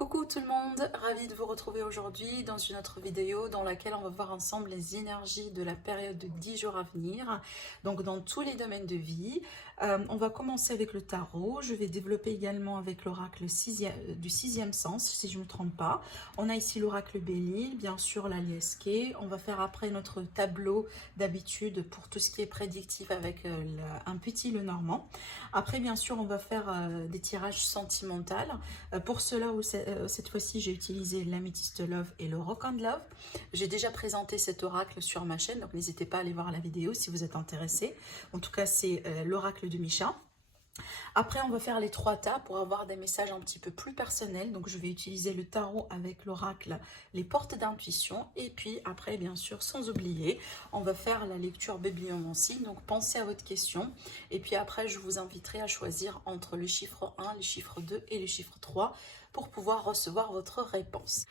Coucou tout le monde, ravie de vous retrouver aujourd'hui dans une autre vidéo dans laquelle on va voir ensemble les énergies de la période de 10 jours à venir, donc dans tous les domaines de vie. On va commencer avec le tarot, je vais développer également avec l'oracle du sixième sens, si je ne me trompe pas. On a ici l'oracle Bélier, bien sûr la liesquée. On va faire après notre tableau d'habitude pour tout ce qui est prédictif avec un petit le normand. Après, bien sûr, on va faire des tirages sentimentaux. Pour cela, cette fois-ci, j'ai utilisé l'améthyste Love et le Rock and Love. J'ai déjà présenté cet oracle sur ma chaîne, donc n'hésitez pas à aller voir la vidéo si vous êtes intéressé. En tout cas, c'est l'oracle de Micha. Après, on va faire les trois tas pour avoir des messages un petit peu plus personnels. Donc, je vais utiliser le tarot avec l'oracle, les portes d'intuition. Et puis, après, bien sûr, sans oublier, on va faire la lecture bibliomancie. Donc, pensez à votre question. Et puis après, je vous inviterai à choisir entre le chiffre 1, le chiffre 2 et le chiffre 3 pour pouvoir recevoir votre réponse.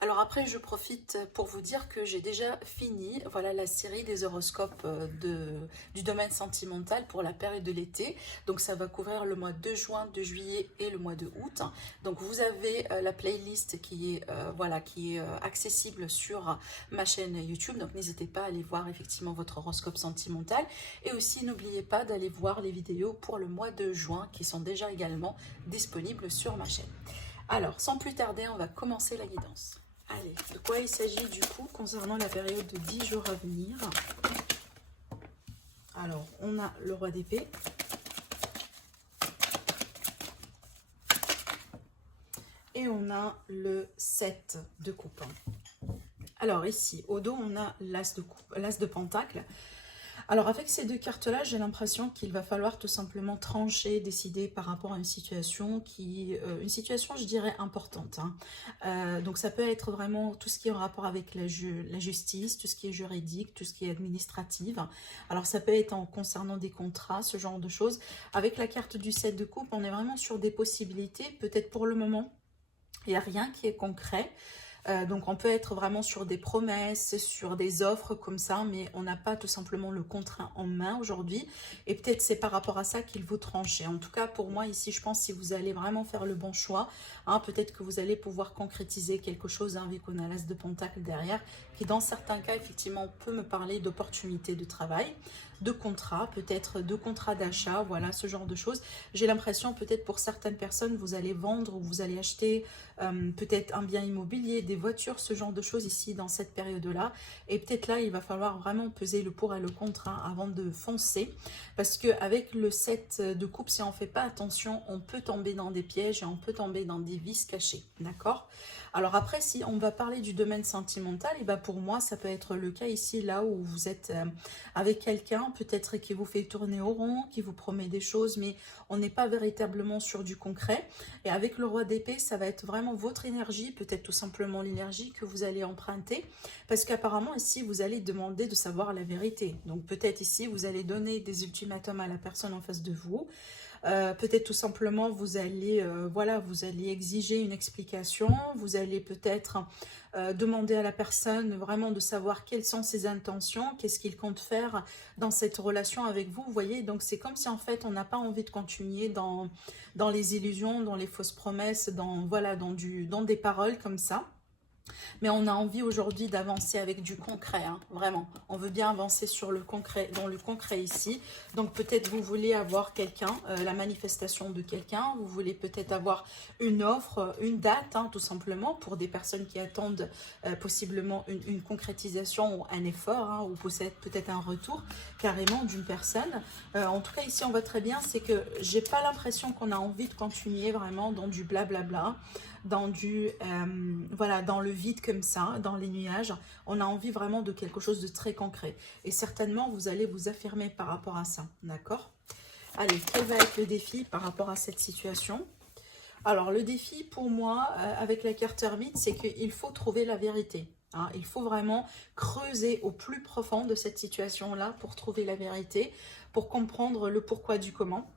Alors après, je profite pour vous dire que j'ai déjà fini la série des horoscopes du domaine sentimental pour la période de l'été. Donc ça va couvrir le mois de juin, de juillet et le mois de août. Donc vous avez la playlist qui est accessible sur ma chaîne YouTube. Donc n'hésitez pas à aller voir effectivement votre horoscope sentimental. Et aussi n'oubliez pas d'aller voir les vidéos pour le mois de juin qui sont déjà également disponibles sur ma chaîne. Alors sans plus tarder, on va commencer la guidance. Allez, de quoi il s'agit du coup concernant la période de 10 jours à venir? Alors, on a le roi d'épée. Et on a le 7 de coupe. Alors ici, au dos, on a l'as de pentacle. Alors avec ces deux cartes-là, j'ai l'impression qu'il va falloir tout simplement trancher, décider par rapport à une situation je dirais, importante. Donc ça peut être vraiment tout ce qui est en rapport avec la justice, tout ce qui est juridique, tout ce qui est administratif. Alors ça peut être en concernant des contrats, ce genre de choses. Avec la carte du 7 de coupe, on est vraiment sur des possibilités. Peut-être pour le moment, il n'y a rien qui est concret. Donc on peut être vraiment sur des promesses, sur des offres comme ça, mais on n'a pas tout simplement le contrat en main aujourd'hui. Et peut-être c'est par rapport à ça qu'il vous tranchez. En tout cas, pour moi ici, je pense que si vous allez vraiment faire le bon choix, peut-être que vous allez pouvoir concrétiser quelque chose, vu qu'on a l'as de pentacle derrière, qui dans certains cas, effectivement, peut me parler d'opportunités de travail, de contrats, peut-être de contrats d'achat, voilà, ce genre de choses. J'ai l'impression, peut-être pour certaines personnes, vous allez vendre ou vous allez acheter peut-être un bien immobilier, des voitures, ce genre de choses ici dans cette période-là. Et peut-être là, il va falloir vraiment peser le pour et le contre avant de foncer. Parce qu'avec le 7 de coupe, si on ne fait pas attention, on peut tomber dans des pièges et on peut tomber dans des vices cachés. D'accord ? Alors après, si on va parler du domaine sentimental, et pour moi, ça peut être le cas ici, là où vous êtes avec quelqu'un, peut-être qui vous fait tourner au rond, qui vous promet des choses, mais on n'est pas véritablement sur du concret. Et avec le roi d'épée, ça va être vraiment votre énergie, peut-être tout simplement l'énergie que vous allez emprunter, parce qu'apparemment ici, vous allez demander de savoir la vérité. Donc peut-être ici, vous allez donner des ultimatums à la personne en face de vous. Peut-être tout simplement vous allez exiger une explication, vous allez peut-être demander à la personne vraiment de savoir quelles sont ses intentions, qu'est-ce qu'il compte faire dans cette relation avec vous, vous voyez. Donc c'est comme si en fait on n'a pas envie de continuer dans les illusions, dans les fausses promesses, dans des paroles comme ça. Mais on a envie aujourd'hui d'avancer avec du concret, vraiment. On veut bien avancer sur le concret, dans le concret ici. Donc peut-être vous voulez avoir quelqu'un, la manifestation de quelqu'un. Vous voulez peut-être avoir une offre, une date, tout simplement, pour des personnes qui attendent possiblement une concrétisation ou un effort, ou peut-être un retour carrément d'une personne. En tout cas, ici, on voit très bien, c'est que j'ai pas l'impression qu'on a envie de continuer vraiment dans du blablabla, dans dans le vide comme ça, dans les nuages. On a envie vraiment de quelque chose de très concret. Et certainement, vous allez vous affirmer par rapport à ça, d'accord? Allez, quel va être le défi par rapport à cette situation? Alors, le défi pour moi, avec la carte ermite, c'est qu'il faut trouver la vérité. Il faut vraiment creuser au plus profond de cette situation-là pour trouver la vérité, pour comprendre le pourquoi du comment.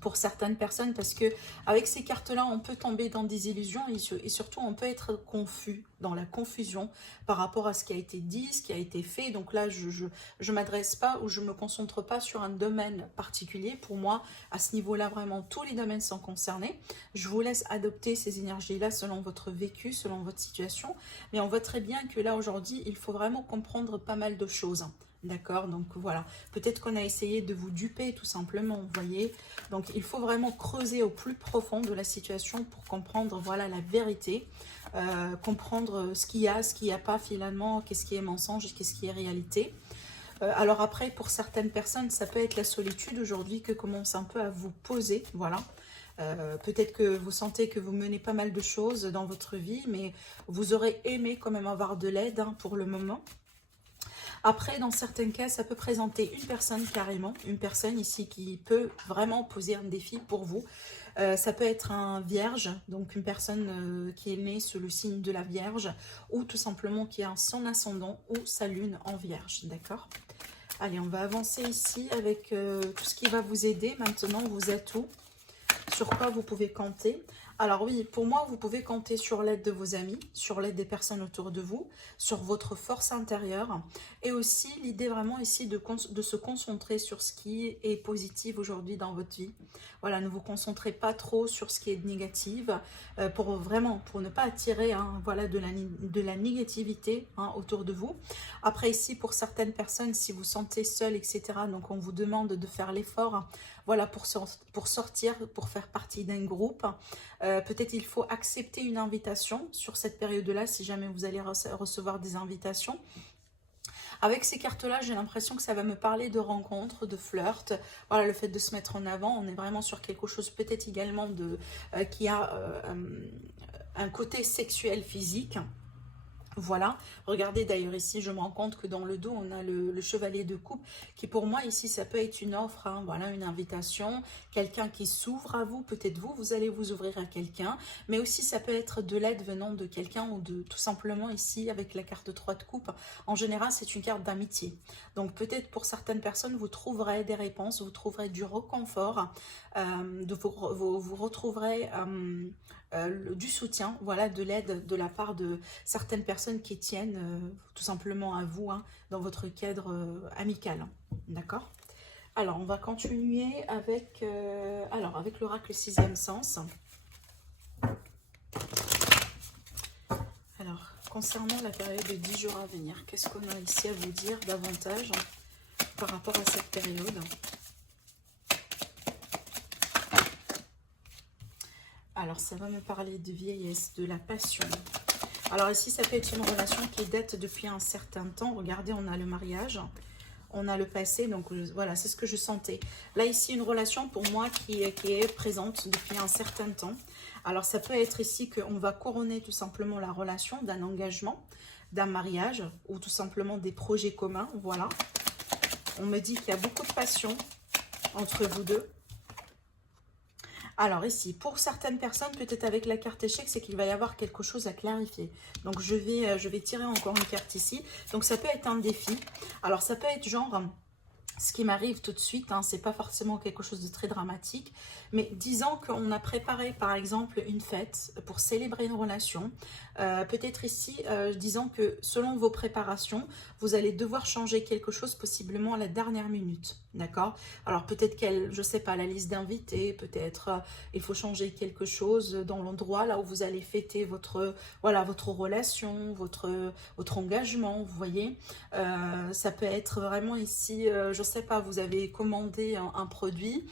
pour certaines personnes, parce que avec ces cartes-là, on peut tomber dans des illusions et surtout, on peut être confus, dans la confusion par rapport à ce qui a été dit, ce qui a été fait. Donc là, je m'adresse pas ou je me concentre pas sur un domaine particulier. Pour moi, à ce niveau-là, vraiment, tous les domaines sont concernés. Je vous laisse adopter ces énergies-là selon votre vécu, selon votre situation. Mais on voit très bien que là, aujourd'hui, il faut vraiment comprendre pas mal de choses. D'accord, donc voilà, peut-être qu'on a essayé de vous duper tout simplement, vous voyez. Donc il faut vraiment creuser au plus profond de la situation pour comprendre, voilà, la vérité, comprendre ce qu'il y a, ce qu'il n'y a pas finalement, qu'est-ce qui est mensonge et qu'est-ce qui est réalité. Alors après, pour certaines personnes, ça peut être la solitude aujourd'hui que commence un peu à vous poser, voilà. Peut-être que vous sentez que vous menez pas mal de choses dans votre vie, mais vous aurez aimé quand même avoir de l'aide hein, pour le moment. Après, dans certains cas, ça peut présenter une personne carrément, une personne ici qui peut vraiment poser un défi pour vous. Ça peut être un vierge, donc une personne qui est née sous le signe de la Vierge, ou tout simplement qui a son ascendant ou sa lune en Vierge, d'accord? Allez, on va avancer ici avec tout ce qui va vous aider. Maintenant, vous êtes où? Sur quoi vous pouvez compter? Alors oui, pour moi, vous pouvez compter sur l'aide de vos amis, sur l'aide des personnes autour de vous, sur votre force intérieure. Et aussi, l'idée vraiment ici de se concentrer sur ce qui est positif aujourd'hui dans votre vie. Voilà, ne vous concentrez pas trop sur ce qui est négatif, pour ne pas attirer hein, voilà, de la négativité hein, autour de vous. Après ici, pour certaines personnes, si vous sentez seul, etc., donc on vous demande de faire l'effort, voilà, pour sortir, pour faire partie d'un groupe. Peut-être il faut accepter une invitation sur cette période-là, si jamais vous allez recevoir des invitations. Avec ces cartes-là, j'ai l'impression que ça va me parler de rencontres, de flirt. Voilà, le fait de se mettre en avant, on est vraiment sur quelque chose peut-être également qui a un côté sexuel physique. Voilà, regardez d'ailleurs ici, je me rends compte que dans le dos, on a le chevalier de coupe, qui pour moi ici, ça peut être une offre, hein, voilà, une invitation, quelqu'un qui s'ouvre à vous, peut-être vous allez vous ouvrir à quelqu'un, mais aussi ça peut être de l'aide venant de quelqu'un ou de tout simplement ici, avec la carte 3 de coupe, en général, c'est une carte d'amitié. Donc peut-être pour certaines personnes, vous trouverez des réponses, vous trouverez du réconfort, vous retrouverez du soutien, voilà, de l'aide de la part de certaines personnes qui tiennent tout simplement à vous hein, dans votre cadre amical. Hein, d'accord? Alors, on va continuer avec, avec l'oracle 6e sens. Alors, concernant la période de 10 jours à venir, qu'est-ce qu'on a ici à vous dire davantage hein, par rapport à cette période? Alors, ça va me parler de vieillesse, de la passion. Alors ici, ça peut être une relation qui date depuis un certain temps. Regardez, on a le mariage, on a le passé. Donc voilà, c'est ce que je sentais. Là, ici, une relation pour moi qui est présente depuis un certain temps. Alors, ça peut être ici qu'on va couronner tout simplement la relation d'un engagement, d'un mariage ou tout simplement des projets communs. Voilà. On me dit qu'il y a beaucoup de passion entre vous deux. Alors ici, pour certaines personnes, peut-être avec la carte échec, c'est qu'il va y avoir quelque chose à clarifier. Donc je vais tirer encore une carte ici. Donc ça peut être un défi. Alors ça peut être genre ce qui m'arrive tout de suite, hein, c'est pas forcément quelque chose de très dramatique, mais disons qu'on a préparé par exemple une fête pour célébrer une relation, peut-être ici, disons que selon vos préparations, vous allez devoir changer quelque chose possiblement à la dernière minute, d'accord? Alors peut-être qu'elle, je sais pas, la liste d'invités, peut-être il faut changer quelque chose dans l'endroit là où vous allez fêter votre relation, votre engagement, vous voyez, ça peut être vraiment ici, je sais pas, vous avez commandé un produit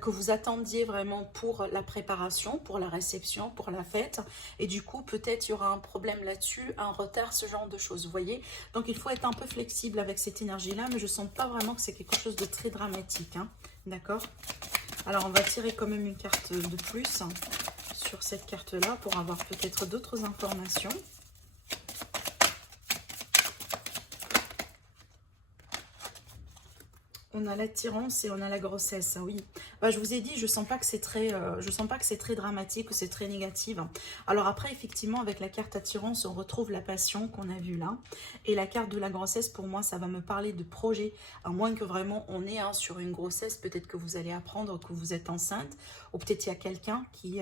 que vous attendiez vraiment pour la préparation, pour la réception, pour la fête, et du coup peut-être il y aura un problème là-dessus, un retard, ce genre de choses, vous voyez. Donc il faut être un peu flexible avec cette énergie-là, mais je sens pas vraiment que c'est quelque chose de très dramatique, hein, d'accord? Alors on va tirer quand même une carte de plus hein, sur cette carte-là pour avoir peut-être d'autres informations. On a l'attirance et on a la grossesse, oui. Bah, je vous ai dit, je sens pas que c'est très dramatique ou c'est très négatif. Alors après, effectivement, avec la carte attirance, on retrouve la passion qu'on a vue là. Et la carte de la grossesse, pour moi, ça va me parler de projet. À moins que vraiment on est sur une grossesse, peut-être que vous allez apprendre que vous êtes enceinte. Ou peut-être il y a quelqu'un qui,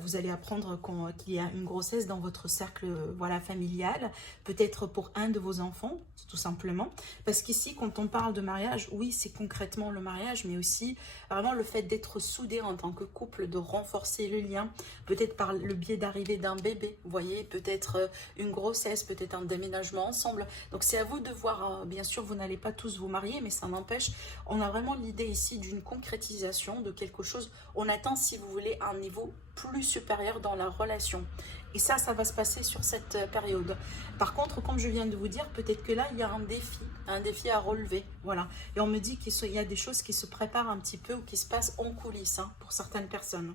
vous allez apprendre qu'il y a une grossesse dans votre cercle, voilà, familial. Peut-être pour un de vos enfants, tout simplement. Parce qu'ici, quand on parle de mariage, oui, c'est concrètement le mariage, mais aussi vraiment le fait d'être soudé en tant que couple, de renforcer le lien, peut-être par le biais d'arrivée d'un bébé, vous voyez, peut-être une grossesse, peut-être un déménagement ensemble. Donc c'est à vous de voir, bien sûr, vous n'allez pas tous vous marier, mais ça n'empêche, on a vraiment l'idée ici d'une concrétisation de quelque chose. On atteint, si vous voulez, un niveau plus supérieur dans la relation. Et ça va se passer sur cette période. Par contre, comme je viens de vous dire, peut-être que là, il y a un défi à relever. Voilà. Et on me dit qu'il y a des choses qui se préparent un petit peu ou qui se passent en coulisses pour certaines personnes.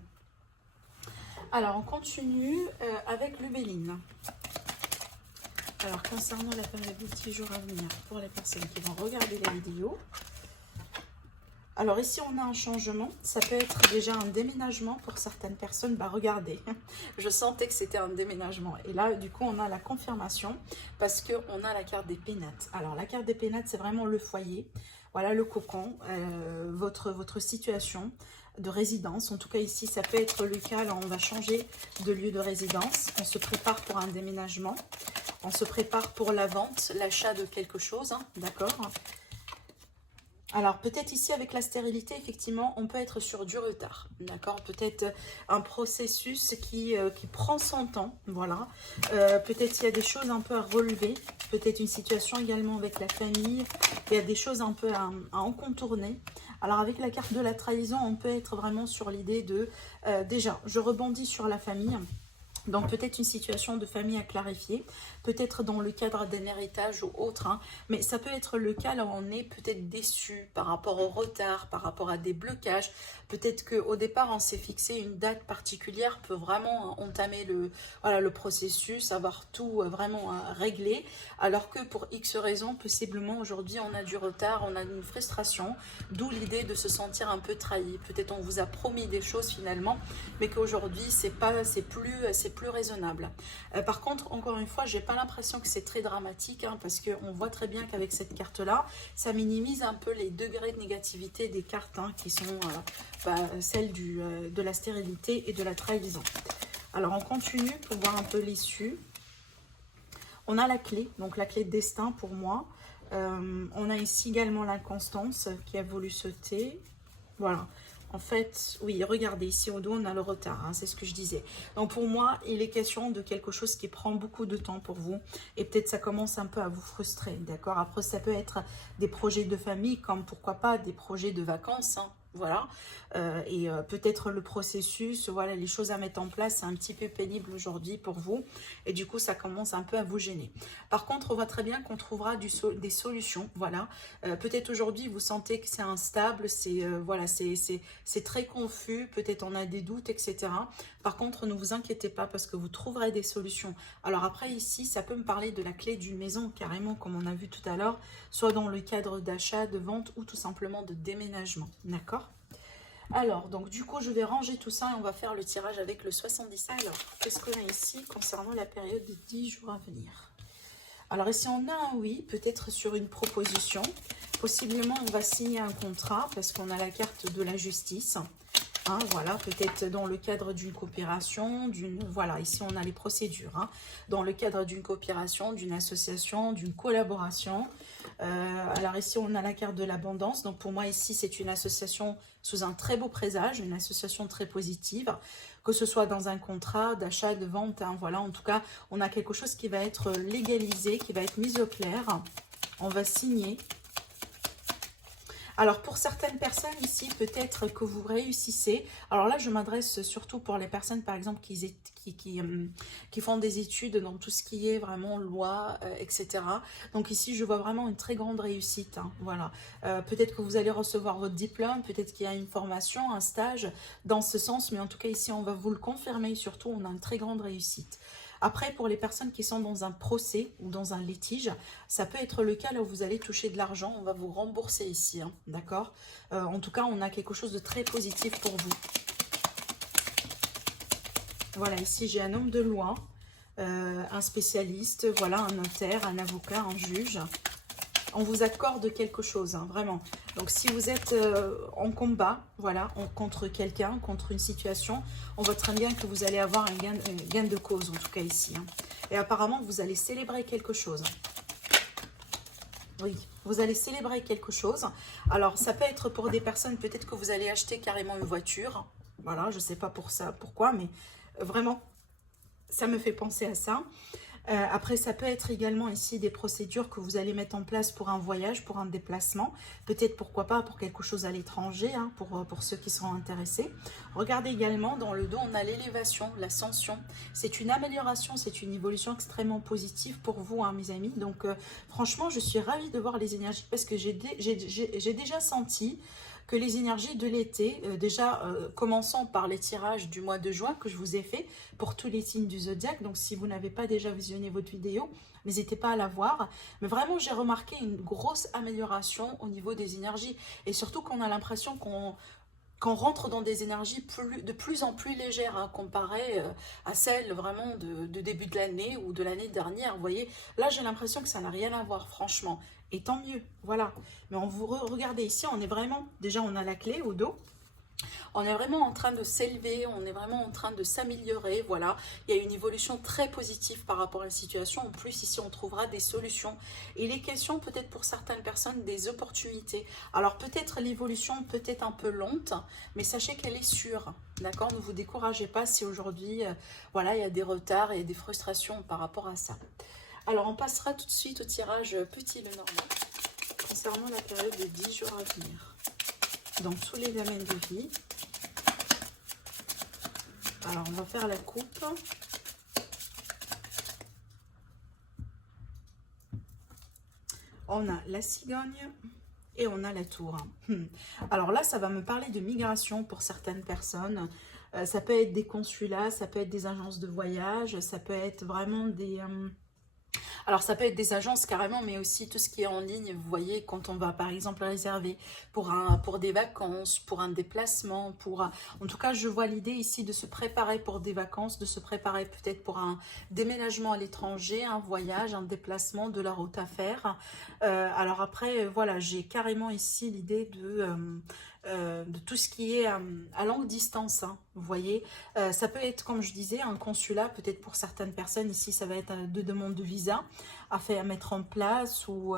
Alors, on continue avec le Béline. Alors, concernant la période de 10 jours à venir, pour les personnes qui vont regarder la vidéo, alors ici, on a un changement. Ça peut être déjà un déménagement pour certaines personnes. Bah regardez, je sentais que c'était un déménagement. Et là, du coup, on a la confirmation parce qu'on a la carte des pénates. Alors, la carte des pénates, c'est vraiment le foyer. Voilà, le cocon, votre situation de résidence. En tout cas, ici, ça peut être le cas. Là, on va changer de lieu de résidence. On se prépare pour un déménagement. On se prépare pour la vente, l'achat de quelque chose. D'accord ? Alors, peut-être ici, avec la stérilité, effectivement, on peut être sur du retard, d'accord? Peut-être un processus qui prend son temps, voilà. Peut-être il y a des choses un peu à relever, peut-être une situation également avec la famille, il y a des choses un peu à en contourner. Alors, avec la carte de la trahison, on peut être vraiment sur l'idée de... déjà, je rebondis sur la famille. Donc peut-être une situation de famille à clarifier, peut-être dans le cadre d'un héritage ou autre, hein, mais ça peut être le cas là où on est peut-être déçu par rapport au retard, par rapport à des blocages. Peut-être qu'au départ on s'est fixé une date particulière, peut vraiment entamer le processus, avoir tout vraiment réglé, alors que pour X raisons, possiblement aujourd'hui on a du retard, on a une frustration, d'où l'idée de se sentir un peu trahi. Peut-être on vous a promis des choses finalement, mais qu'aujourd'hui c'est plus raisonnable. Par contre, encore une fois, j'ai pas l'impression que c'est très dramatique, hein, parce qu'on voit très bien qu'avec cette carte-là, ça minimise un peu les degrés de négativité des cartes, hein, qui sont celles de la stérilité et de la trahison. Alors, on continue pour voir un peu l'issue. On a la clé, donc la clé de destin pour moi. On a ici également l'inconstance qui a voulu sauter. Voilà. En fait, oui, regardez, ici au dos, on a le retard, hein, c'est ce que je disais. Donc pour moi, il est question de quelque chose qui prend beaucoup de temps pour vous. Et peut-être ça commence un peu à vous frustrer, d'accord? Après, ça peut être des projets de famille, comme pourquoi pas des projets de vacances, hein, voilà. Peut-être le processus, voilà, les choses à mettre en place, c'est un petit peu pénible aujourd'hui pour vous. Et du coup, ça commence un peu à vous gêner. Par contre, on voit très bien qu'on trouvera des solutions, voilà. Peut-être aujourd'hui, vous sentez que c'est instable, c'est très confus, peut-être on a des doutes, etc. Par contre, ne vous inquiétez pas parce que vous trouverez des solutions. Alors après, ici, ça peut me parler de la clé d'une maison, carrément, comme on a vu tout à l'heure, soit dans le cadre d'achat, de vente ou tout simplement de déménagement, d'accord? Alors, donc du coup, je vais ranger tout ça et on va faire le tirage avec le 70. Alors, qu'est-ce qu'on a ici concernant la période de 10 jours à venir? Alors ici, on a un oui, peut-être sur une proposition. Possiblement, on va signer un contrat parce qu'on a la carte de la justice. Hein, voilà, peut-être dans le cadre d'une coopération, voilà, ici on a les procédures. Hein, dans le cadre d'une coopération, d'une association, d'une collaboration. Alors ici, on a la carte de l'abondance. Donc pour moi, ici, c'est une association sous un très beau présage, une association très positive, que ce soit dans un contrat d'achat, de vente. Hein, voilà, en tout cas, on a quelque chose qui va être légalisé, qui va être mis au clair. On va signer. Alors, pour certaines personnes ici, peut-être que vous réussissez. Alors là, je m'adresse surtout pour les personnes, par exemple, qui font des études dans tout ce qui est vraiment loi, etc. Donc ici, je vois vraiment une très grande réussite. Hein, voilà. Peut-être que vous allez recevoir votre diplôme, peut-être qu'il y a une formation, un stage dans ce sens. Mais en tout cas, ici, on va vous le confirmer. Surtout, on a une très grande réussite. Après, pour les personnes qui sont dans un procès ou dans un litige, ça peut être le cas là où vous allez toucher de l'argent. On va vous rembourser ici, hein, d'accord? En tout cas, on a quelque chose de très positif pour vous. Voilà, ici, j'ai un homme de loi, un spécialiste, voilà, un notaire, un avocat, un juge. On vous accorde quelque chose, hein, vraiment. Donc, si vous êtes en combat, voilà, contre quelqu'un, contre une situation, on voit très bien que vous allez avoir un gain de cause, en tout cas ici. Hein. Et apparemment, vous allez célébrer quelque chose. Oui, vous allez célébrer quelque chose. Alors, ça peut être pour des personnes, peut-être que vous allez acheter carrément une voiture. Voilà, je ne sais pas pour ça, pourquoi, mais vraiment, ça me fait penser à ça. Après, ça peut être également ici des procédures que vous allez mettre en place pour un voyage, pour un déplacement. Peut-être, pourquoi pas, pour quelque chose à l'étranger, hein, pour ceux qui seront intéressés. Regardez également, dans le dos, on a l'élévation, l'ascension. C'est une amélioration, c'est une évolution extrêmement positive pour vous, hein, mes amis. Donc, franchement, je suis ravie de voir les énergies parce que j'ai déjà senti que les énergies de l'été, commençons par les tirages du mois de juin que je vous ai fait pour tous les signes du zodiaque. Donc, si vous n'avez pas déjà visionné votre vidéo, n'hésitez pas à la voir. Mais vraiment, j'ai remarqué une grosse amélioration au niveau des énergies. Et surtout qu'on a l'impression qu'on rentre dans des énergies de plus en plus légères, hein, comparées à celles vraiment de début de l'année ou de l'année dernière. Vous voyez, là, j'ai l'impression que ça n'a rien à voir, franchement. Et tant mieux, voilà. Mais on vous regardez ici, on est vraiment, déjà on a la clé au dos. On est vraiment en train de s'élever, on est vraiment en train de s'améliorer, voilà. Il y a une évolution très positive par rapport à la situation. En plus, ici, on trouvera des solutions. Et les questions, peut-être pour certaines personnes, des opportunités. Alors, peut-être l'évolution peut-être un peu lente, mais sachez qu'elle est sûre, d'accord? Ne vous découragez pas si aujourd'hui, voilà, il y a des retards et des frustrations par rapport à ça. Alors, on passera tout de suite au tirage petit le normal, concernant la période de 10 jours à venir. Dans tous les domaines de vie. Alors, on va faire la coupe. On a la cigogne et on a la tour. Alors là, ça va me parler de migration pour certaines personnes. Ça peut être des consulats, ça peut être des agences de voyage, ça peut être vraiment des... Alors, ça peut être des agences carrément, mais aussi tout ce qui est en ligne. Vous voyez, quand on va, par exemple, réserver pour des vacances, pour un déplacement, En tout cas, je vois l'idée ici de se préparer pour des vacances, de se préparer peut-être pour un déménagement à l'étranger, un voyage, un déplacement, de la route à faire. Alors après, voilà, j'ai carrément ici l'idée de tout ce qui est à longue distance, hein, vous voyez. Ça peut être, comme je disais, un consulat, peut-être pour certaines personnes, ici ça va être de demande de visa à mettre en place, ou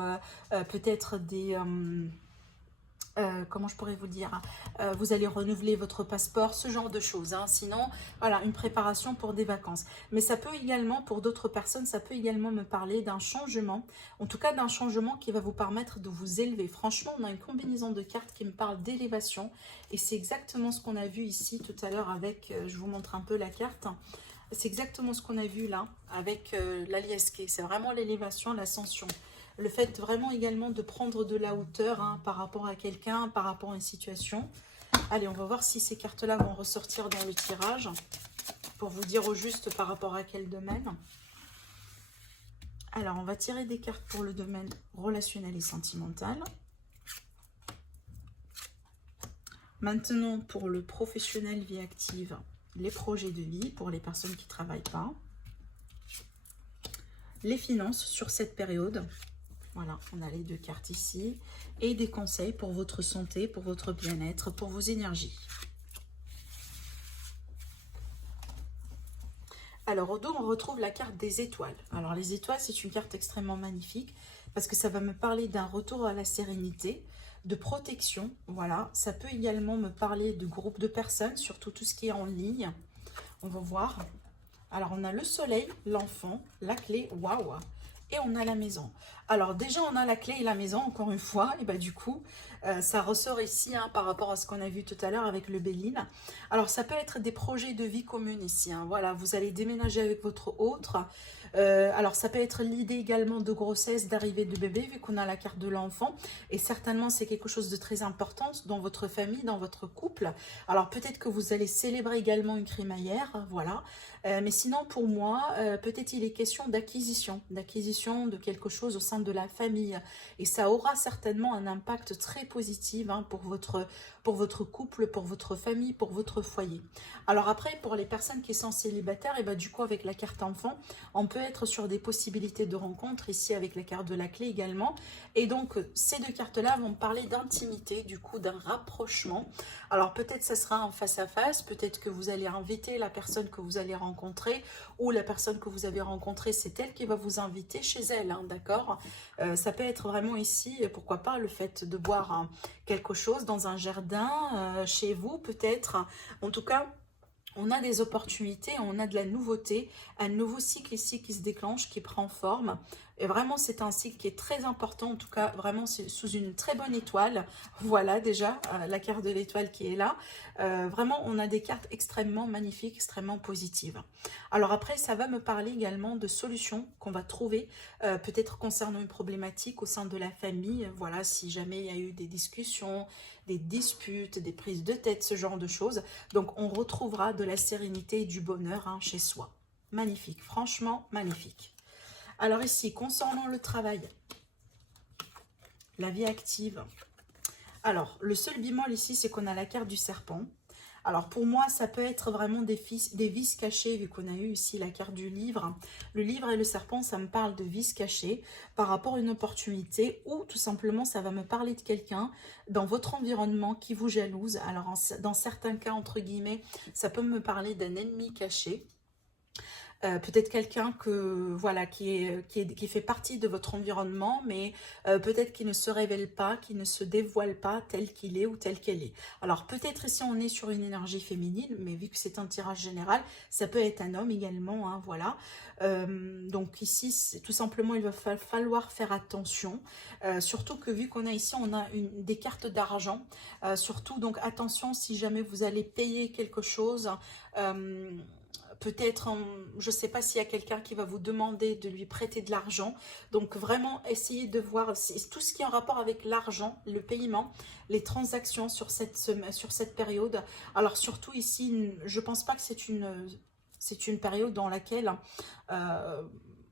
peut-être des... comment je pourrais vous dire, vous allez renouveler votre passeport, ce genre de choses, hein. Sinon, voilà, une préparation pour des vacances. Mais ça peut également, pour d'autres personnes, ça peut également me parler d'un changement, en tout cas d'un changement qui va vous permettre de vous élever. Franchement, on a une combinaison de cartes qui me parle d'élévation, et c'est exactement ce qu'on a vu ici tout à l'heure avec, je vous montre un peu la carte, c'est exactement ce qu'on a vu là avec l'Aliasqué. C'est vraiment l'élévation, l'ascension. Le fait vraiment également de prendre de la hauteur, hein, par rapport à quelqu'un, par rapport à une situation. Allez, on va voir si ces cartes-là vont ressortir dans le tirage pour vous dire au juste par rapport à quel domaine. Alors, on va tirer des cartes pour le domaine relationnel et sentimental. Maintenant, pour le professionnel, vie active, les projets de vie pour les personnes qui ne travaillent pas. Les finances sur cette période. Voilà, on a les deux cartes ici. Et des conseils pour votre santé, pour votre bien-être, pour vos énergies. Alors, au dos, on retrouve la carte des étoiles. Alors, les étoiles, c'est une carte extrêmement magnifique parce que ça va me parler d'un retour à la sérénité, de protection. Voilà, ça peut également me parler de groupes de personnes, surtout tout ce qui est en ligne. On va voir. Alors, on a le soleil, l'enfant, la clé, waouh! et on a la maison. Alors déjà, on a la clé et la maison, encore une fois, et du coup, ça ressort ici hein, par rapport à ce qu'on a vu tout à l'heure avec le Béline. Alors, ça peut être des projets de vie commune ici. Hein, voilà, vous allez déménager avec votre autre. Alors, ça peut être l'idée également de grossesse, d'arrivée de bébé, vu qu'on a la carte de l'enfant. Et certainement, c'est quelque chose de très important dans votre famille, dans votre couple. Alors, peut-être que vous allez célébrer également une crémaillère, voilà. Mais sinon, pour moi, peut-être il est question d'acquisition de quelque chose au sein de la famille. Et ça aura certainement un impact très positif hein, pour votre couple, pour votre famille, pour votre foyer. Alors après, pour les personnes qui sont célibataires, et du coup, avec la carte enfant, on peut être sur des possibilités de rencontre, ici avec la carte de la clé également. Et donc, ces deux cartes-là vont parler d'intimité, du coup, d'un rapprochement. Alors peut-être ça sera en face à face, peut-être que vous allez inviter la personne que vous allez rencontrer, ou la personne que vous avez rencontrée, c'est elle qui va vous inviter chez elle, hein, d'accord. Ça peut être vraiment ici, pourquoi pas, le fait de boire hein, quelque chose dans un jardin, chez vous peut-être. En tout cas, on a des opportunités, on a de la nouveauté, un nouveau cycle ici qui se déclenche, qui prend forme. Et vraiment, c'est un cycle qui est très important, en tout cas, vraiment sous une très bonne étoile. Voilà déjà la carte de l'étoile qui est là. Vraiment, on a des cartes extrêmement magnifiques, extrêmement positives. Alors après, ça va me parler également de solutions qu'on va trouver, peut-être concernant une problématique au sein de la famille. Voilà, si jamais il y a eu des discussions, des disputes, des prises de tête, ce genre de choses. Donc, on retrouvera de la sérénité et du bonheur hein, chez soi. Magnifique, franchement magnifique. Alors ici, concernant le travail, la vie active. Alors, le seul bémol ici, c'est qu'on a la carte du serpent. Alors pour moi, ça peut être vraiment des vices cachés, vu qu'on a eu ici la carte du livre. Le livre et le serpent, ça me parle de vices cachés par rapport à une opportunité, ou tout simplement, ça va me parler de quelqu'un dans votre environnement qui vous jalouse. Alors dans certains cas, entre guillemets, ça peut me parler d'un ennemi caché. Peut-être quelqu'un que voilà qui fait partie de votre environnement, mais peut-être qui ne se révèle pas, qui ne se dévoile pas tel qu'il est ou tel qu'elle est. Alors peut-être ici on est sur une énergie féminine, mais vu que c'est un tirage général, ça peut être un homme également, hein, voilà. Donc ici, tout simplement, il va falloir faire attention, surtout que vu qu'on a ici, on a des cartes d'argent, surtout donc attention si jamais vous allez payer quelque chose. Peut-être, je ne sais pas s'il y a quelqu'un qui va vous demander de lui prêter de l'argent. Donc vraiment, essayez de voir tout ce qui est en rapport avec l'argent, le paiement, les transactions sur cette période. Alors surtout ici, je ne pense pas que c'est une période dans laquelle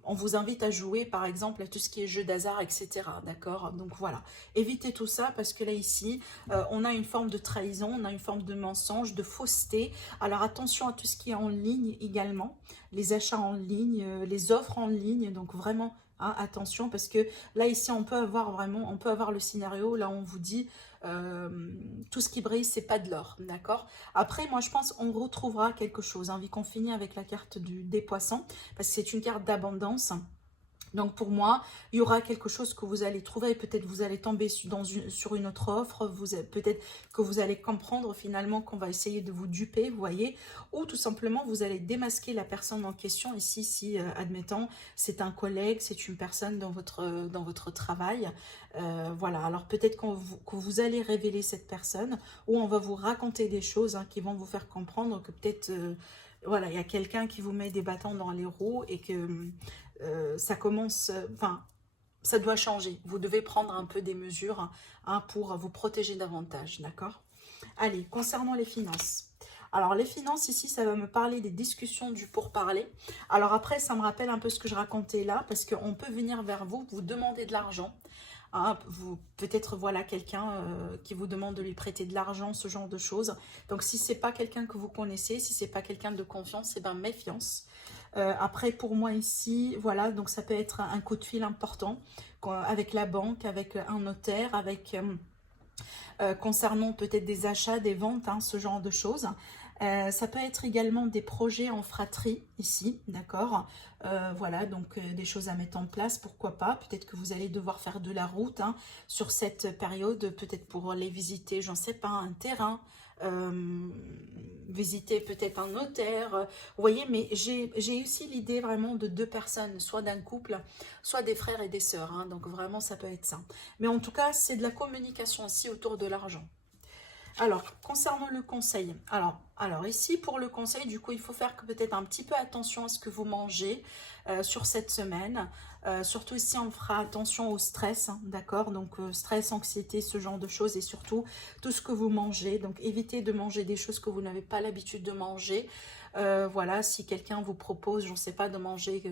on vous invite à jouer, par exemple, à tout ce qui est jeu d'hasard, etc. D'accord? Donc voilà, évitez tout ça parce que là, ici, on a une forme de trahison, on a une forme de mensonge, de fausseté. Alors attention à tout ce qui est en ligne également, les achats en ligne, les offres en ligne. Donc vraiment, hein, attention parce que là, ici, on peut avoir le scénario, là, on vous dit... tout ce qui brille, c'est pas de l'or, d'accord? Après, moi, je pense qu'on retrouvera quelque chose, hein, vu qu'on finit avec la carte des poissons, parce que c'est une carte d'abondance. Donc pour moi, il y aura quelque chose que vous allez trouver, peut-être vous allez tomber sur une autre offre, peut-être que vous allez comprendre finalement qu'on va essayer de vous duper, vous voyez, ou tout simplement vous allez démasquer la personne en question ici, si admettons c'est un collègue, c'est une personne dans votre travail, voilà, alors peut-être que vous allez révéler cette personne, ou on va vous raconter des choses hein, qui vont vous faire comprendre que peut-être... voilà, il y a quelqu'un qui vous met des bâtons dans les roues et que ça commence, enfin, ça doit changer. Vous devez prendre un peu des mesures hein, pour vous protéger davantage, d'accord? Allez, concernant les finances. Alors, les finances, ici, ça va me parler des discussions du pourparler. Alors après, ça me rappelle un peu ce que je racontais là, parce qu'on peut venir vers vous, vous demander de l'argent. Hein, peut-être voilà quelqu'un qui vous demande de lui prêter de l'argent, ce genre de choses. Donc si c'est pas quelqu'un que vous connaissez, si c'est pas quelqu'un de confiance, c'est méfiance. Après pour moi ici, voilà, donc ça peut être un coup de fil important avec la banque, avec un notaire, avec concernant peut-être des achats, des ventes, hein, ce genre de choses. Ça peut être également des projets en fratrie ici, d'accord, voilà, donc des choses à mettre en place, pourquoi pas, peut-être que vous allez devoir faire de la route hein, sur cette période, peut-être pour aller visiter, j'en sais pas, un terrain, visiter peut-être un notaire, vous voyez, mais j'ai aussi l'idée vraiment de deux personnes, soit d'un couple, soit des frères et des sœurs, hein, donc vraiment ça peut être ça. Mais en tout cas, c'est de la communication aussi autour de l'argent. Alors, concernant le conseil, alors ici, pour le conseil, du coup, il faut faire peut-être un petit peu attention à ce que vous mangez sur cette semaine. Surtout ici, on fera attention au stress, hein, d'accord? Donc, stress, anxiété, ce genre de choses et surtout, tout ce que vous mangez. Donc, évitez de manger des choses que vous n'avez pas l'habitude de manger. Voilà, si quelqu'un vous propose, je ne sais pas, de manger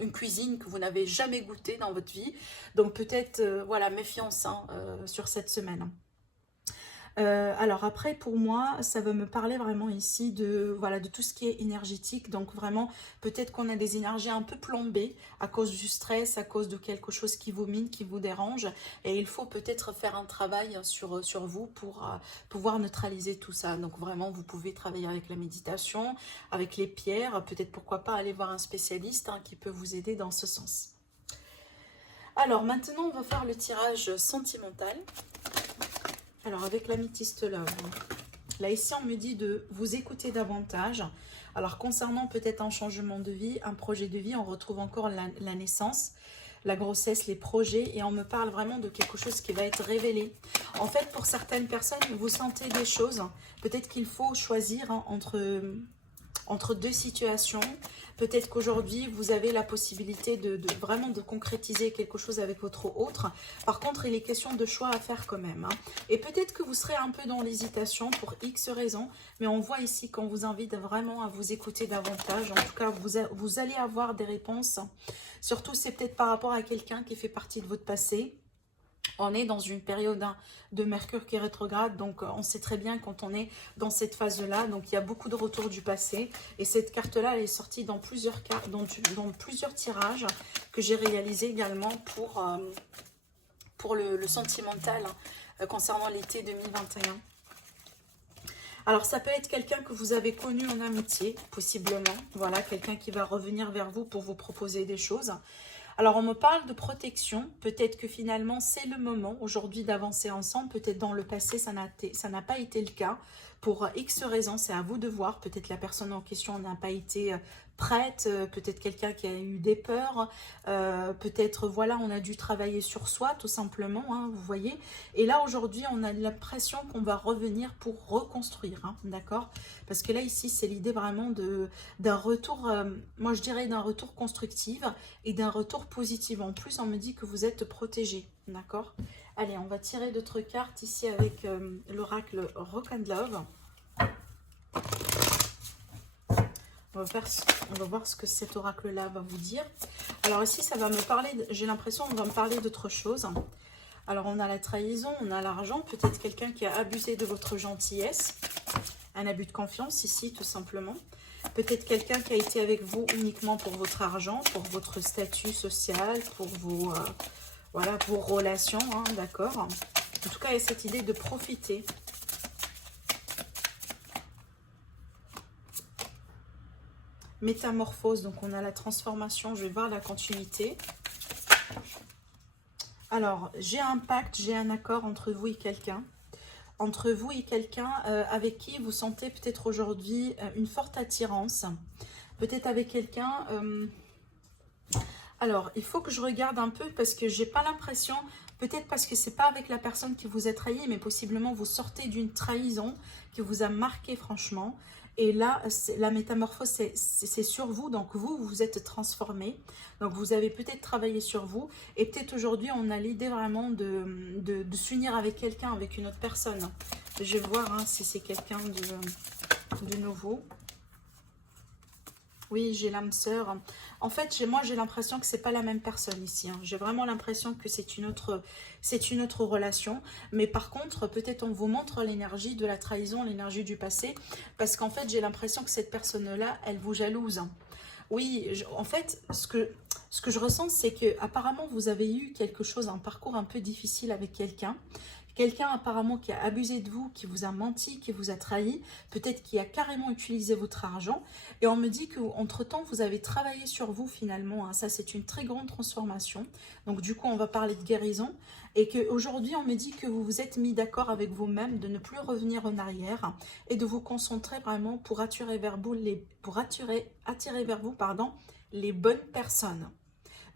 une cuisine que vous n'avez jamais goûtée dans votre vie. Donc, peut-être, voilà, méfiance hein, sur cette semaine. Alors après, pour moi, ça va me parler vraiment ici de, voilà, de tout ce qui est énergétique. Donc vraiment, peut-être qu'on a des énergies un peu plombées à cause du stress, à cause de quelque chose qui vous mine, qui vous dérange. Et il faut peut-être faire un travail sur vous pour pouvoir neutraliser tout ça. Donc vraiment, vous pouvez travailler avec la méditation, avec les pierres. Peut-être pourquoi pas aller voir un spécialiste hein, qui peut vous aider dans ce sens. Alors maintenant, on va faire le tirage sentimental. Alors, avec l'améthyste love, là ici, on me dit de vous écouter davantage. Alors, concernant peut-être un changement de vie, un projet de vie, on retrouve encore la naissance, la grossesse, les projets. Et on me parle vraiment de quelque chose qui va être révélé. En fait, pour certaines personnes, vous sentez des choses. Peut-être qu'il faut choisir hein, entre deux situations. Peut-être qu'aujourd'hui, vous avez la possibilité de vraiment de concrétiser quelque chose avec votre autre. Par contre, il est question de choix à faire quand même. Hein. Et peut-être que vous serez un peu dans l'hésitation pour X raisons. Mais on voit ici qu'on vous invite vraiment à vous écouter davantage. En tout cas, vous allez avoir des réponses. Surtout, c'est peut-être par rapport à quelqu'un qui fait partie de votre passé. On est dans une période de Mercure qui est rétrograde, donc on sait très bien quand on est dans cette phase-là. Donc il y a beaucoup de retours du passé. Et cette carte-là, elle est sortie dans plusieurs tirages que j'ai réalisés également pour le sentimental concernant l'été 2021. Alors ça peut être quelqu'un que vous avez connu en amitié, possiblement. Voilà, quelqu'un qui va revenir vers vous pour vous proposer des choses. Alors, on me parle de protection. Peut-être que finalement, c'est le moment aujourd'hui d'avancer ensemble. Peut-être dans le passé, ça n'a pas été le cas. Pour X raisons, c'est à vous de voir. Peut-être la personne en question n'a pas été prête. Peut-être quelqu'un qui a eu des peurs. Peut-être, voilà, on a dû travailler sur soi, tout simplement, hein, vous voyez. Et là, aujourd'hui, on a l'impression qu'on va revenir pour reconstruire, hein, d'accord? Parce que là, ici, c'est l'idée vraiment d'un retour, moi, je dirais d'un retour constructif et d'un retour positif. En plus, on me dit que vous êtes protégé, d'accord? Allez, on va tirer d'autres cartes ici avec l'oracle Rock and Love. On va voir ce que cet oracle-là va vous dire. Alors ici, ça va me parler, j'ai l'impression qu'on va me parler d'autre chose. Alors, on a la trahison, on a l'argent, peut-être quelqu'un qui a abusé de votre gentillesse. Un abus de confiance ici, tout simplement. Peut-être quelqu'un qui a été avec vous uniquement pour votre argent, pour votre statut social, pour vos, voilà, vos relations, hein, d'accord. En tout cas, il y a cette idée de profiter. Métamorphose, donc on a la transformation, je vais voir la continuité. Alors, j'ai un pacte, j'ai un accord entre vous et quelqu'un. Entre vous et quelqu'un avec qui vous sentez peut-être aujourd'hui une forte attirance. Peut-être avec quelqu'un... Alors, il faut que je regarde un peu parce que j'ai pas l'impression... Peut-être parce que c'est pas avec la personne qui vous a trahi, mais possiblement vous sortez d'une trahison qui vous a marqué franchement. Et là, la métamorphose, c'est sur vous. Donc, vous vous êtes transformé. Donc, vous avez peut-être travaillé sur vous. Et peut-être aujourd'hui, on a l'idée vraiment de s'unir avec quelqu'un, avec une autre personne. Je vais voir hein, si c'est quelqu'un de nouveau. Oui, j'ai l'âme sœur. En fait, moi, j'ai l'impression que c'est pas la même personne ici. Hein. J'ai vraiment l'impression que c'est une autre relation. Mais par contre, peut-être on vous montre l'énergie de la trahison, l'énergie du passé. Parce qu'en fait, j'ai l'impression que cette personne-là, elle vous jalouse. Oui, en fait, ce que je ressens, c'est que apparemment vous avez eu quelque chose, un parcours un peu difficile avec quelqu'un Quelqu'un apparemment qui a abusé de vous, qui vous a menti, qui vous a trahi, peut-être qui a carrément utilisé votre argent. Et on me dit qu'entre-temps, vous avez travaillé sur vous finalement. Hein. Ça, c'est une très grande transformation. Donc du coup, on va parler de guérison. Et qu'aujourd'hui, on me dit que vous vous êtes mis d'accord avec vous-même de ne plus revenir en arrière et de vous concentrer vraiment pour attirer vers vous attirer vers vous, pardon, les bonnes personnes.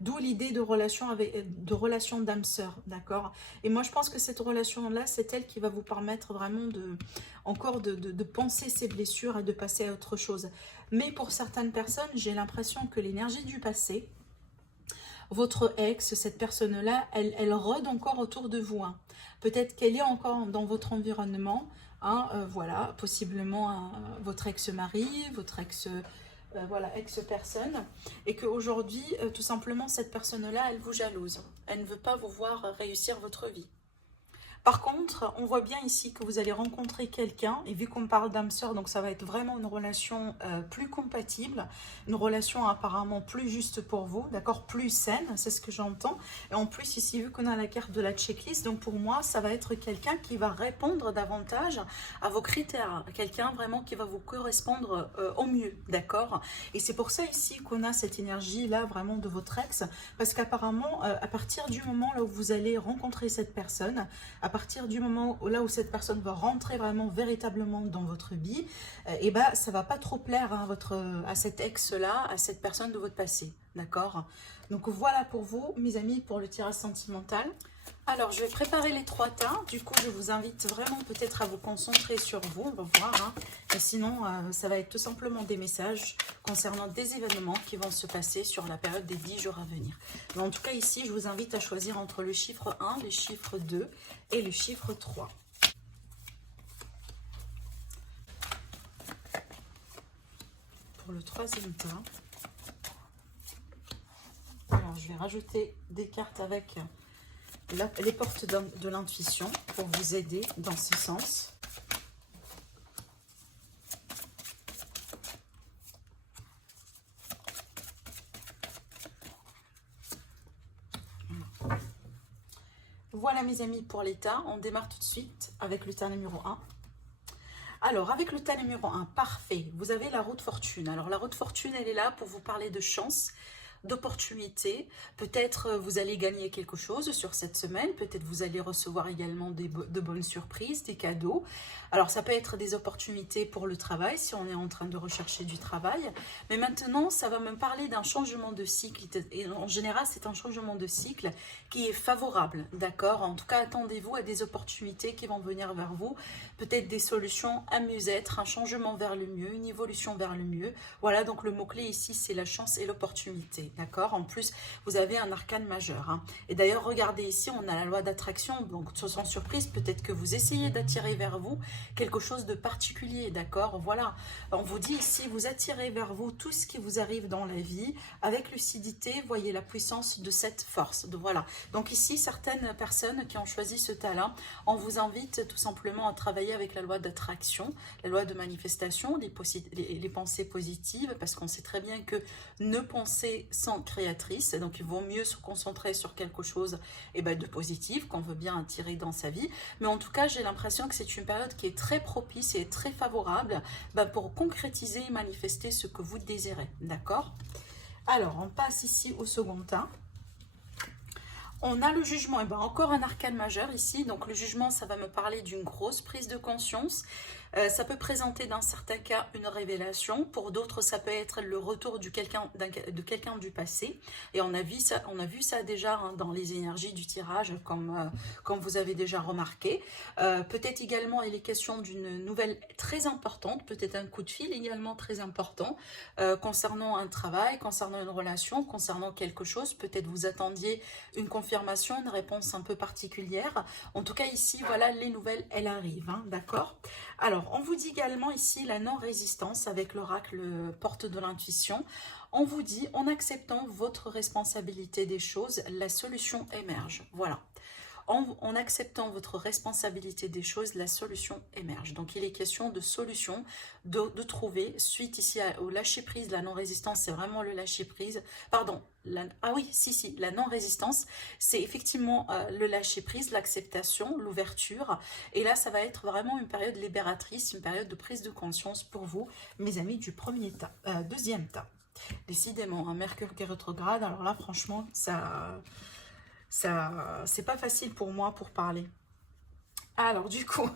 D'où l'idée de relation d'âme sœur, d'accord? Et moi, je pense que cette relation-là, c'est elle qui va vous permettre vraiment de penser ces blessures et de passer à autre chose. Mais pour certaines personnes, j'ai l'impression que l'énergie du passé, votre ex, cette personne-là, elle rôde encore autour de vous. Hein. Peut-être qu'elle est encore dans votre environnement. Hein, voilà, possiblement votre ex-mari, votre ex-personne. Et qu'aujourd'hui, tout simplement, cette personne-là, elle vous jalouse. Elle ne veut pas vous voir réussir votre vie. Par contre, on voit bien ici que vous allez rencontrer quelqu'un, et vu qu'on parle d'âme sœur, donc ça va être vraiment une relation plus compatible, une relation apparemment plus juste pour vous, d'accord, plus saine, c'est ce que j'entends. Et en plus, ici, vu qu'on a la carte de la checklist, donc pour moi, ça va être quelqu'un qui va répondre davantage à vos critères, quelqu'un vraiment qui va vous correspondre au mieux, d'accord. Et c'est pour ça ici qu'on a cette énergie-là vraiment de votre ex, parce qu'apparemment, à partir du moment là où vous allez rencontrer cette personne, à partir du moment où cette personne va rentrer vraiment véritablement dans votre vie, et ben ça va pas trop plaire hein, à cet ex-là, à cette personne de votre passé, d'accord? Donc voilà pour vous, mes amis, pour le tirage sentimental. Alors, je vais préparer les 3 tas. Du coup, je vous invite vraiment peut-être à vous concentrer sur vous. On va voir. Hein. Mais sinon, ça va être tout simplement des messages concernant des événements qui vont se passer sur la période des 10 jours à venir. Mais en tout cas, ici, je vous invite à choisir entre le chiffre 1, le chiffre 2 et le chiffre 3. Pour le 3e tas, alors, je vais rajouter des cartes avec les portes de l'intuition pour vous aider dans ce sens. Voilà mes amis pour les tas. On démarre tout de suite avec le tas numéro 1. Alors, avec le tas numéro 1, parfait. Vous avez la roue de fortune. Alors, la roue de fortune, elle est là pour vous parler de chance, d'opportunités. Peut-être vous allez gagner quelque chose sur cette semaine. Peut-être vous allez recevoir également de bonnes surprises, des cadeaux. Alors, ça peut être des opportunités pour le travail, si on est en train de rechercher du travail. Mais maintenant, ça va me parler d'un changement de cycle. Et en général, c'est un changement de cycle qui est favorable, d'accord? En tout cas, attendez-vous à des opportunités qui vont venir vers vous. Peut-être des solutions à mieux-être, un changement vers le mieux, une évolution vers le mieux. Voilà, donc le mot-clé ici, c'est la chance et l'opportunité. D'accord. En plus, vous avez un arcane majeur. Hein. Et d'ailleurs, regardez ici, on a la loi d'attraction. Donc, sans surprise, peut-être que vous essayez d'attirer vers vous quelque chose de particulier. D'accord. Voilà. On vous dit ici, vous attirez vers vous tout ce qui vous arrive dans la vie. Avec lucidité, voyez la puissance de cette force. Voilà. Donc ici, certaines personnes qui ont choisi ce tas-là, on vous invite tout simplement à travailler avec la loi d'attraction, la loi de manifestation, les pensées positives, parce qu'on sait très bien que ne penser sans créatrice, donc il vaut mieux se concentrer sur quelque chose de positif qu'on veut bien attirer dans sa vie. Mais en tout cas, j'ai l'impression que c'est une période qui est très propice et très favorable pour concrétiser et manifester ce que vous désirez. D'accord? Alors, on passe ici au second tas. On a le jugement, encore un arcane majeur ici. Donc le jugement, ça va me parler d'une grosse prise de conscience. Ça peut présenter dans certains cas une révélation. Pour d'autres, ça peut être le retour de quelqu'un du passé. Et on a vu ça déjà hein, dans les énergies du tirage, comme vous avez déjà remarqué. Peut-être également, il est question d'une nouvelle très importante, peut-être un coup de fil également très important, concernant un travail, concernant une relation, concernant quelque chose. Peut-être vous attendiez une confirmation, une réponse un peu particulière. En tout cas, ici, voilà, les nouvelles, elles arrivent, hein, d'accord? Alors, on vous dit également ici la non-résistance avec l'oracle porte de l'intuition. On vous dit, en acceptant votre responsabilité des choses, la solution émerge. Voilà. En acceptant votre responsabilité des choses, la solution émerge. Donc il est question de solution, de trouver, suite ici au lâcher prise, la non-résistance, c'est vraiment le lâcher prise, pardon, ah oui, si, la non-résistance, c'est effectivement le lâcher prise, l'acceptation, l'ouverture, et là ça va être vraiment une période libératrice, une période de prise de conscience pour vous, mes amis du deuxième tas. Décidément, un Mercure qui est rétrograde, alors là franchement, c'est pas facile pour moi pour parler. Alors du coup,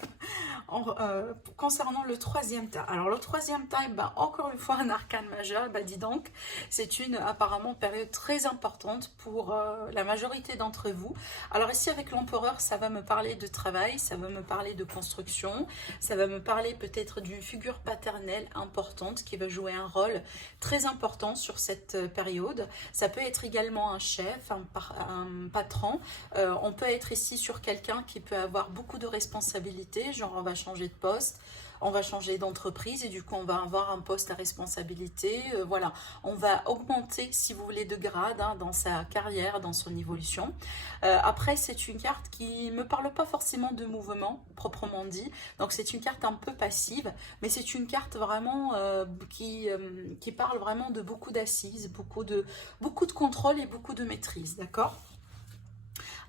concernant le troisième tas, alors le troisième tas, encore une fois un arcane majeur, dis donc, c'est une apparemment période très importante pour la majorité d'entre vous. Alors ici avec l'empereur, ça va me parler de travail, ça va me parler de construction, ça va me parler peut-être d'une figure paternelle importante qui va jouer un rôle très important sur cette période. Ça peut être également un chef, un patron, on peut être ici sur quelqu'un qui peut avoir beaucoup de responsabilités, genre on va changer de poste, on va changer d'entreprise et du coup on va avoir un poste à responsabilité, voilà, on va augmenter si vous voulez de grade dans sa carrière, dans son évolution. Après c'est une carte qui ne me parle pas forcément de mouvement proprement dit, donc c'est une carte un peu passive, mais c'est une carte vraiment qui parle vraiment de beaucoup d'assises, beaucoup de contrôle et beaucoup de maîtrise, d'accord?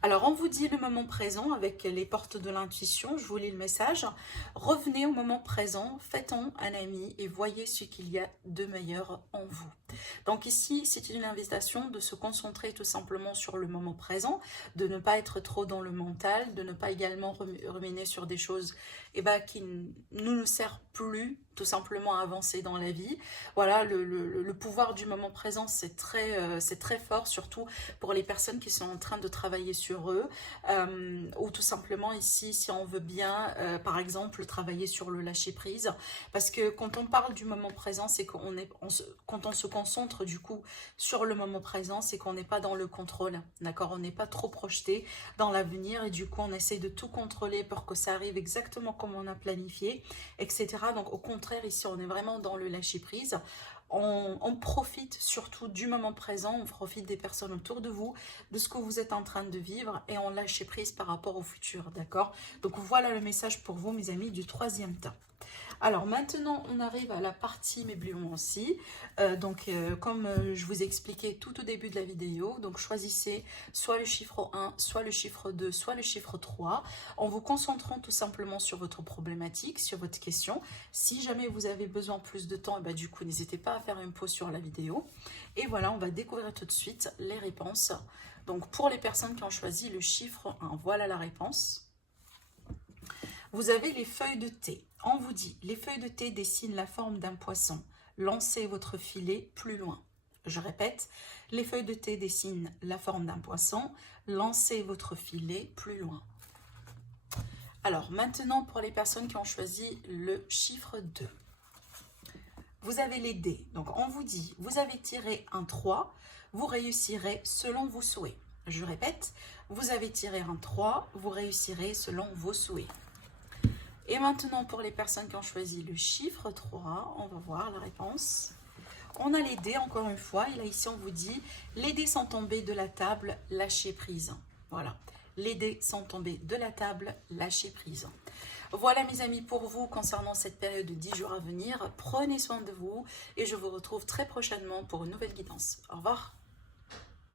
Alors, on vous dit le moment présent avec les portes de l'intuition, je vous lis le message. Revenez au moment présent, faites-en un ami et voyez ce qu'il y a de meilleur en vous. Donc ici, c'est une invitation de se concentrer tout simplement sur le moment présent, de ne pas être trop dans le mental, de ne pas également ruminer sur des choses qui ne nous servent plus tout simplement à avancer dans la vie. Voilà, le pouvoir du moment présent, c'est très fort, surtout pour les personnes qui sont en train de travailler sur eux, ou tout simplement ici, si on veut bien, par exemple, travailler sur le lâcher-prise, parce que quand on parle du moment présent, c'est quand on se concentre du coup sur le moment présent, c'est qu'on n'est pas dans le contrôle, d'accord? On n'est pas trop projeté dans l'avenir et du coup, on essaie de tout contrôler pour que ça arrive exactement comme on a planifié, etc. Donc, au contraire, ici, on est vraiment dans le lâcher-prise. On profite surtout du moment présent, on profite des personnes autour de vous, de ce que vous êtes en train de vivre et on lâche prise par rapport au futur, d'accord? Donc voilà le message pour vous, mes amis, du troisième tas. Alors maintenant, on arrive à la partie mes bluons aussi. Comme je vous ai expliqué tout au début de la vidéo, donc choisissez soit le chiffre 1, soit le chiffre 2, soit le chiffre 3, en vous concentrant tout simplement sur votre problématique, sur votre question. Si jamais vous avez besoin plus de temps, du coup, n'hésitez pas à faire une pause sur la vidéo. Et voilà, on va découvrir tout de suite les réponses. Donc pour les personnes qui ont choisi le chiffre 1, voilà la réponse. Vous avez les feuilles de thé. On vous dit, les feuilles de thé dessinent la forme d'un poisson. Lancez votre filet plus loin. Je répète, les feuilles de thé dessinent la forme d'un poisson. Lancez votre filet plus loin. Alors, maintenant, pour les personnes qui ont choisi le chiffre 2. Vous avez les dés. Donc, on vous dit, vous avez tiré un 3. Vous réussirez selon vos souhaits. Je répète, vous avez tiré un 3. Vous réussirez selon vos souhaits. Et maintenant, pour les personnes qui ont choisi le chiffre 3, on va voir la réponse. On a les dés, encore une fois, et là, ici, on vous dit, les dés sont tombés de la table, lâchez prise. Voilà, les dés sont tombés de la table, lâchez prise. Voilà, mes amis, pour vous, concernant cette période de 10 jours à venir. Prenez soin de vous et je vous retrouve très prochainement pour une nouvelle guidance. Au revoir.